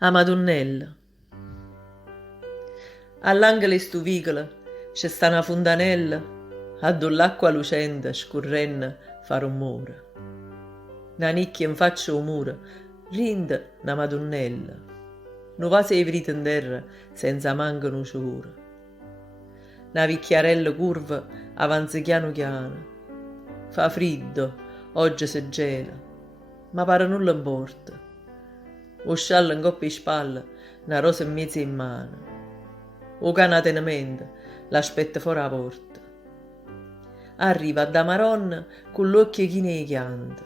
a Madonnella. All'angolo stuvicolo c'è sta una fontanella, a dove l'acqua lucente scurrenna fa rumore. Una nicchia in faccia o muro, rinde una Madonnella. Non va sevrita in terra senza manco un ciuro. Una vecchiarella curva avanza chiano chiano. Fa freddo, oggi si gela, ma pare nulla importa. O scialla in coppia di spalle, una rosa in mezzo in mano. O cane tenamente l'aspetta fuori la porta. Arriva da Maronna con l'occhio chino e chianta.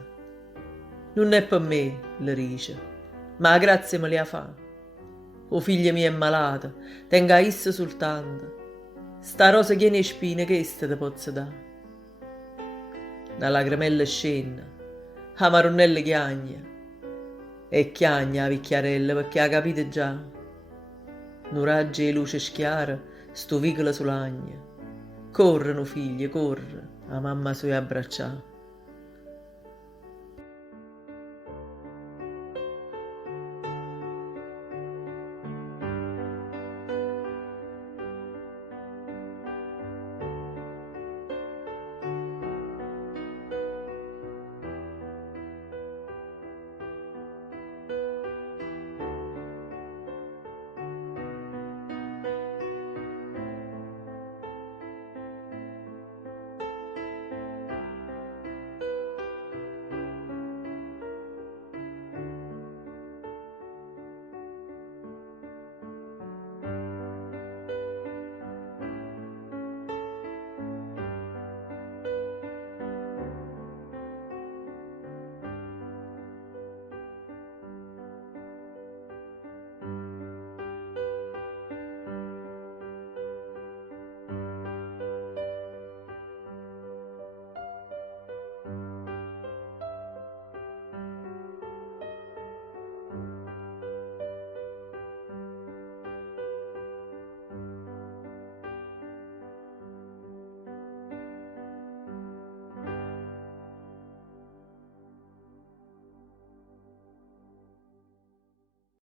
Non è per me, le dice, ma grazie me li ha fa. O figlia mia è malata, tenga issa soltanto. Sta rosa chiene spine che sta te pozza dare. Una lagrimella scena, a Maronnella chiagna. E chiagna la vecchiarella perché ha capito già. Nu raggi e luce schiara, sto vicolo sull'agna. Corrono figlie, corre, a mamma sua abbraccià.